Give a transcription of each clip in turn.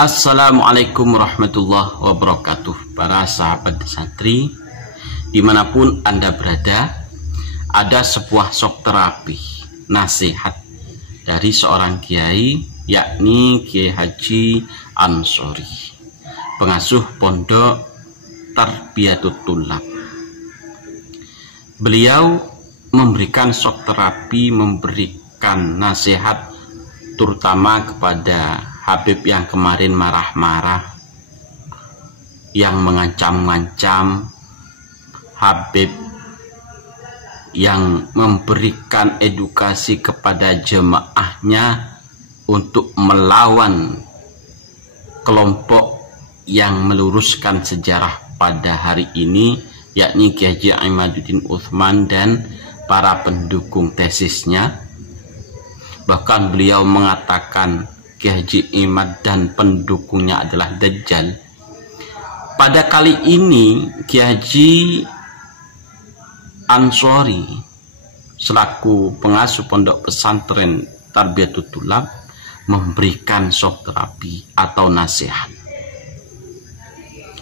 Assalamualaikum warahmatullahi wabarakatuh. Para sahabat santri dimanapun Anda berada, ada sebuah shock terapi nasihat dari seorang kiai, yakni Kiai Haji Ansori, pengasuh pondok Tarbiyatut Thullab. Beliau memberikan shock terapi, memberikan nasihat terutama kepada Habib yang kemarin marah-marah, yang mengancam-ngancam, Habib yang memberikan edukasi kepada jemaahnya untuk melawan kelompok yang meluruskan sejarah pada hari ini, yakni Kiai Haji Imaduddin Utsman dan para pendukung tesisnya. Bahkan beliau mengatakan Kiai Haji Imad dan pendukungnya adalah Dajjal. Pada kali ini Kiai Haji Ansori selaku pengasuh pondok pesantren Tarbiyatut Thullab memberikan shock terapi atau nasihat.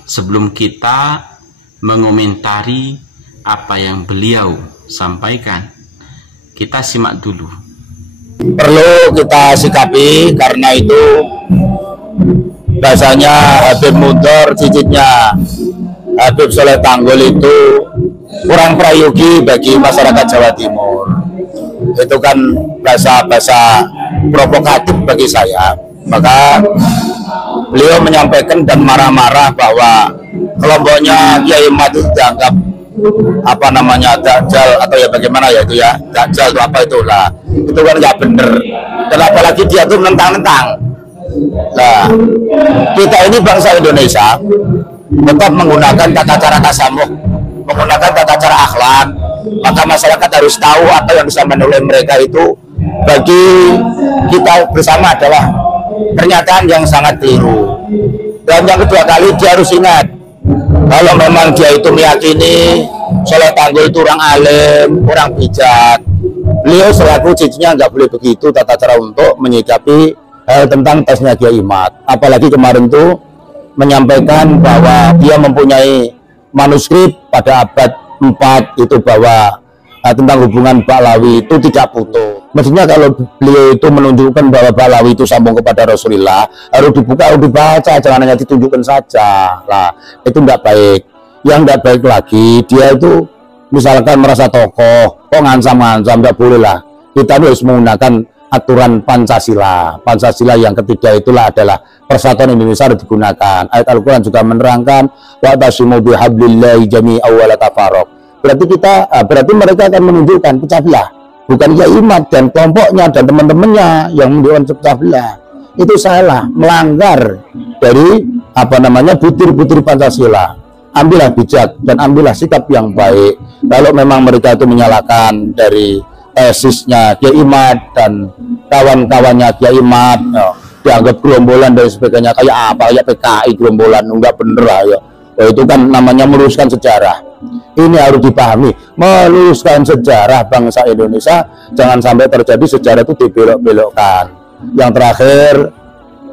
Sebelum kita mengomentari apa yang beliau sampaikan, kita simak dulu. Perlu kita sikapi karena itu bahasanya Habib Muntor cicitnya Habib Soleh Tanggul itu kurang prayogi bagi masyarakat Jawa Timur. Itu kan bahasa-bahasa provokatif bagi saya. Maka beliau menyampaikan dan marah-marah bahwa kelompoknya Kiai Imad itu dianggap apa namanya Dajjal atau ya bagaimana ya itu ya, Dajjal itu apa itulah, itu kan nggak bener. Dan apalagi dia tuh menentang-nentang. Nah, kita ini bangsa Indonesia tetap menggunakan tata cara tasamuh, menggunakan tata cara akhlak. Maka masyarakat harus tahu apa yang disampaikan oleh mereka itu bagi kita bersama adalah pernyataan yang sangat keliru. Dan yang kedua kali dia harus ingat, kalau memang dia itu meyakini Soleh Tanggul itu orang alim, orang bijak, beliau selaku cicitnya nggak boleh begitu tata cara untuk menyikapi tentang tesnya Kiai Imad. Apalagi kemarin tuh menyampaikan bahwa dia mempunyai manuskrip pada abad 4 itu bahwa tentang hubungan Ba'lawi itu tidak putus. Maksudnya kalau beliau itu menunjukkan bahwa Ba'lawi itu sambung kepada Rasulullah, harus dibuka, harus dibaca, jangan hanya ditunjukkan saja. Lah, itu tidak baik. Yang tidak baik lagi, dia itu misalkan merasa tokoh, kok ngancam-ngancam, tidak boleh lah. Kita harus menggunakan aturan Pancasila. Pancasila yang ketiga itulah adalah persatuan Indonesia harus digunakan. Ayat Al-Quran juga menerangkan wa'tasimu bihablillahi jami'an wa la tafarraqu. Berarti mereka akan menunjukkan pecah belah, bukan Kiai Imad dan kelompoknya dan teman-temannya yang menunjukkan pecah belah. Itu salah, melanggar dari apa namanya butir-butir Pancasila. Ambillah bijak dan ambillah sikap yang baik. Kalau memang mereka itu menyalahkan dari tesisnya Kiai Imad dan kawan-kawannya Kiai Imad, dianggap gerombolan dan sebagainya, kayak apa, kayak PKI gerombolan, enggak bener lah ya. Itu kan namanya meluruskan sejarah. Ini harus dipahami, meluruskan sejarah bangsa Indonesia, jangan sampai terjadi sejarah itu dibelok-belokkan. Yang terakhir,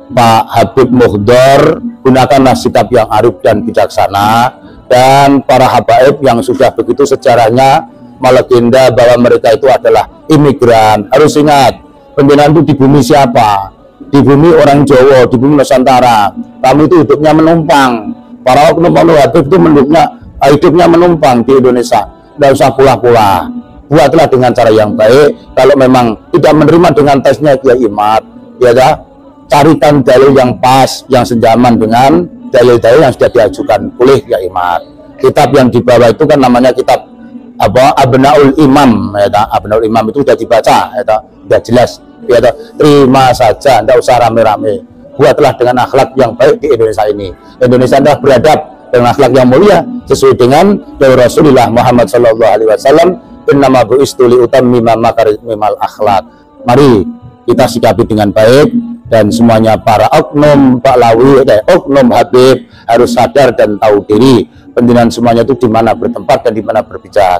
Pak Habib Muhdor, gunakanlah sikap yang arif dan bijaksana, dan para habaib yang sudah begitu sejarahnya melegenda bahwa mereka itu adalah imigran. Harus ingat, pembinaan itu di bumi siapa? Di bumi orang Jawa, di bumi Nusantara. Kami itu hidupnya menumpang. Para oknum Habib itu hidupnya menumpang di Indonesia. Tidak usah pula-pula. Buatlah dengan cara yang baik. Kalau memang tidak menerima dengan tesnya Kiai Imad, ya dah, carikan dalil yang pas, yang sejaman dengan dalil-dalil yang sudah diajukan oleh Kiai Imad. Kitab yang dibawa itu kan namanya kitab apa, Abnaul Imam, ya dah. Abnaul Imam itu sudah dibaca, ya dah, sudah jelas, ya dah. Terima saja, tidak usah rame-rame. Buatlah dengan akhlak yang baik di Indonesia ini. Indonesia adalah beradab dengan akhlak yang mulia sesuai dengan dari Rasulullah Muhammad SAW. Innama bu'istu liutammima makarimal akhlak. Mari kita sikapi dengan baik, dan semuanya para oknum Ba'lawi, oknum Habib harus sadar dan tahu diri. Pembinaan semuanya itu di mana bertempat dan di mana berpijak.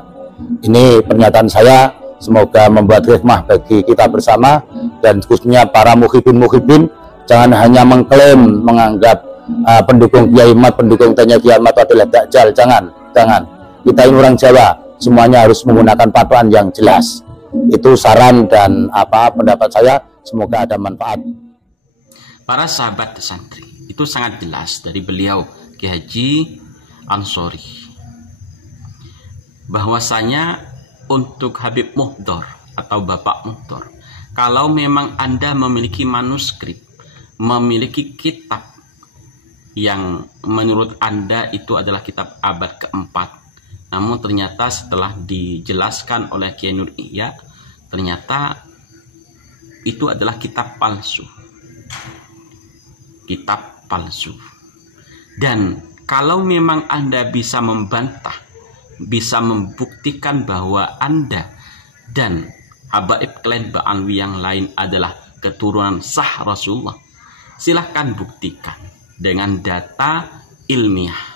Ini pernyataan saya. Semoga membuat hikmah bagi kita bersama, dan khususnya para muhibin Jangan hanya mengklaim, menganggap pendukung Kiai Mat, pendukung Tanya Kiai Mat adalah Dajjal. Jangan. Kita ini orang Jawa, semuanya harus menggunakan patokan yang jelas. Itu saran dan pendapat saya, semoga ada manfaat. Para sahabat santri, itu sangat jelas dari beliau Kiai Haji Ansori bahwasanya untuk Habib Muhdor atau Bapak Muhdor, kalau memang Anda memiliki manuskrip, memiliki kitab yang menurut Anda itu adalah kitab abad keempat, namun ternyata setelah dijelaskan oleh Kiai Nur Ihya, ternyata itu adalah kitab palsu. Kitab palsu. Dan kalau memang Anda bisa membantah, bisa membuktikan bahwa Anda dan habaib klan Ba'alwi yang lain adalah keturunan sah Rasulullah, silahkan buktikan dengan data ilmiah.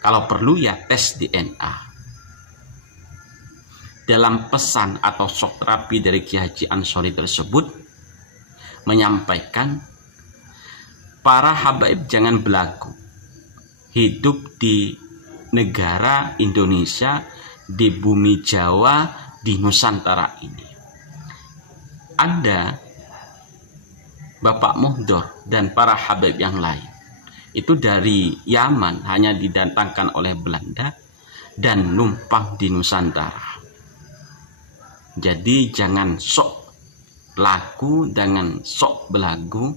Kalau perlu ya tes DNA. Dalam pesan atau shock terapi dari Kiai Haji Ansori tersebut menyampaikan, para habaib jangan belagu hidup di negara Indonesia, di bumi Jawa, di Nusantara ini. Anda, Bapak Muhdor dan para habaib yang lain itu dari Yaman hanya didatangkan oleh Belanda dan numpang di Nusantara. Jadi jangan sok laku, jangan sok belagu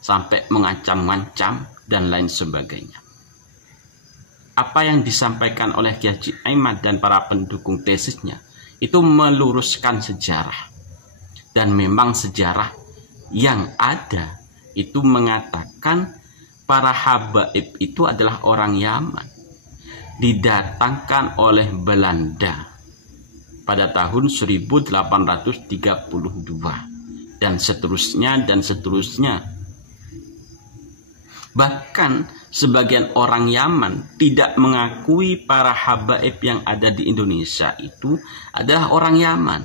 sampai mengancam-ngancam dan lain sebagainya. Apa yang disampaikan oleh Kiai Haji Ahmad dan para pendukung tesisnya itu meluruskan sejarah. Dan memang sejarah yang ada itu mengatakan para habaib itu adalah orang Yaman, didatangkan oleh Belanda pada tahun 1832 dan seterusnya dan seterusnya. Bahkan sebagian orang Yaman tidak mengakui para habaib yang ada di Indonesia itu adalah orang Yaman.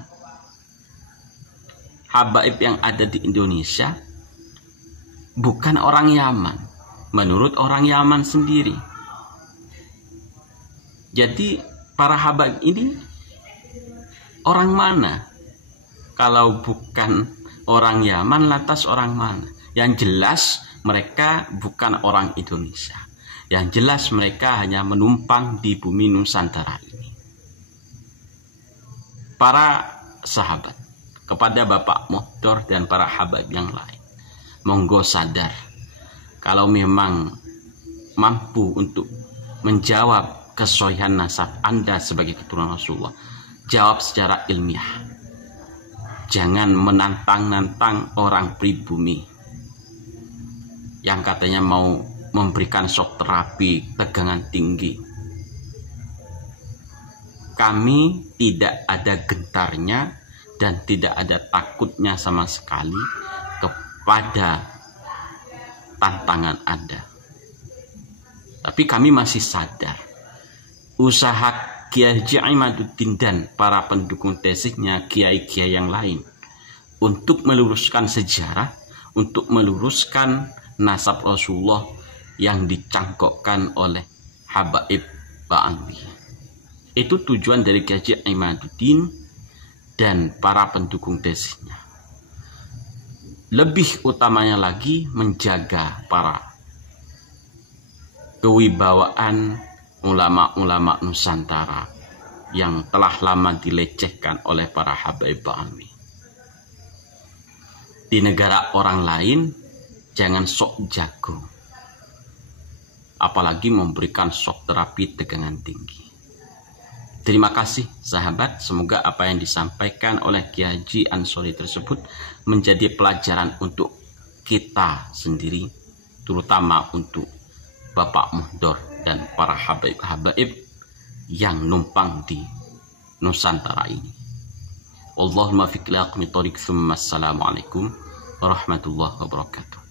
Habaib yang ada di Indonesia bukan orang Yaman, menurut orang Yaman sendiri. Jadi para habaib ini orang mana? Kalau bukan orang Yaman, lantas orang mana? Yang jelas mereka bukan orang Indonesia. Yang jelas mereka hanya menumpang di bumi Nusantara ini. Para sahabat, kepada Bapak Muhdor dan para habaib yang lain, monggo sadar kalau memang mampu untuk menjawab kesohihan nasab Anda sebagai keturunan Rasulullah, jawab secara ilmiah. Jangan menantang-nantang orang pribumi yang katanya mau memberikan shock terapi tegangan tinggi. Kami tidak ada gentarnya dan tidak ada takutnya sama sekali kepada tantangan Anda. Tapi kami masih sadar usaha Kiai Haji Imaduddin dan para pendukung tesisnya, kiai-kiai yang lain, untuk meluruskan sejarah, untuk meluruskan nasab Rasulullah yang dicangkokkan oleh habaib Ba'alwi. Itu tujuan dari Kiai Haji Imaduddin dan para pendukung tesisnya. Lebih utamanya lagi menjaga para kewibawaan ulama-ulama Nusantara yang telah lama dilecehkan oleh para habaib Ba'alwi. Di negara orang lain jangan sok jago, apalagi memberikan shock terapi tegangan tinggi. Terima kasih sahabat, semoga apa yang disampaikan oleh Kiai Haji Ansori tersebut menjadi pelajaran untuk kita sendiri, terutama untuk Bapak Muhdor dan para habaib-habaib yang numpang di Nusantara ini. Allahumma fiqh li aqmi tariq, thumma assalamualaikum warahmatullahi wabarakatuh.